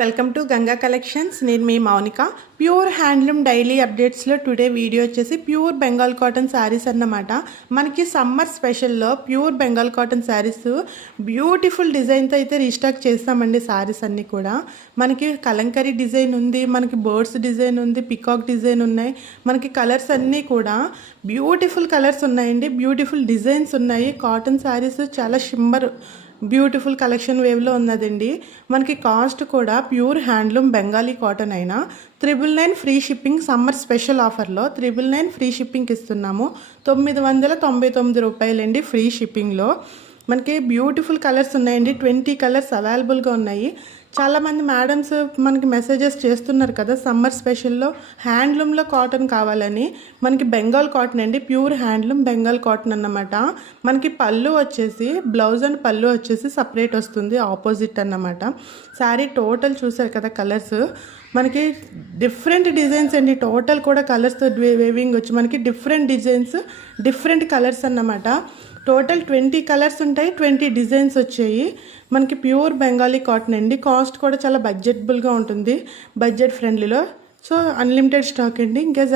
Welcome to Ganga collections. నేను మీ Mounika. Pure handloom daily అప్డేట్స్లో టుడే వీడియో వచ్చేసి ప్యూర్ బెంగాల్ కాటన్ శారీస్ అన్నమాట. మనకి సమ్మర్ స్పెషల్లో pure Bengal cotton sarees beautiful డిజైన్తో అయితే రీస్టాక్ చేస్తామండి. శారీస్ అన్నీ కూడా మనకి కలంకరీ డిజైన్ ఉంది, మనకి బర్డ్స్ డిజైన్ ఉంది, పికాక్ డిజైన్ ఉన్నాయి. మనకి కలర్స్ అన్నీ కూడా బ్యూటిఫుల్ కలర్స్ ఉన్నాయండి, బ్యూటిఫుల్ డిజైన్స్ ఉన్నాయి. కాటన్ శారీస్ చాలా షిమ్మర్ బ్యూటిఫుల్ కలెక్షన్ వేవ్లో ఉన్నదండి. మనకి కాస్ట్ కూడా ప్యూర్ హ్యాండ్లూమ్ బెంగాలీ కాటన్ అయినా 999 ఫ్రీ షిప్పింగ్. సమ్మర్ స్పెషల్ ఆఫర్లో 999 ఫ్రీ షిప్పింగ్ ఇస్తున్నాము. 999 రూపాయలండి ఫ్రీ షిప్పింగ్లో. మనకి బ్యూటిఫుల్ కలర్స్ ఉన్నాయండి, 20 కలర్స్ అవైలబుల్గా ఉన్నాయి. చాలామంది మేడమ్స్ మనకి మెసేజెస్ చేస్తున్నారు కదా, సమ్మర్ స్పెషల్లో హ్యాండ్లూమ్లో కాటన్ కావాలని. మనకి బెంగాల్ కాటన్ అండి, ప్యూర్ హ్యాండ్లూమ్ బెంగాల్ కాటన్ అన్నమాట. మనకి పళ్ళు వచ్చేసి బ్లౌజ్ అండ్ పళ్ళు వచ్చేసి సపరేట్ వస్తుంది, ఆపోజిట్ అన్నమాట. శారీ టోటల్ చూసారు కదా కలర్స్, మనకి డిఫరెంట్ డిజైన్స్ అండి. టోటల్ కూడా కలర్స్ వేవింగ్ వచ్చి మనకి డిఫరెంట్ డిజైన్స్, డిఫరెంట్ కలర్స్ అన్నమాట. టోటల్ 20 కలర్స్ ఉంటాయి, 20 డిజైన్స్ వచ్చాయి. మనకి ప్యూర్ బెంగాలీ కాటన్ అండి. కాస్ట్ కూడా చాలా బడ్జెటబుల్గా ఉంటుంది, బడ్జెట్ ఫ్రెండ్లీలో. సో అన్లిమిటెడ్ స్టాక్ అండి. ఇంకేస్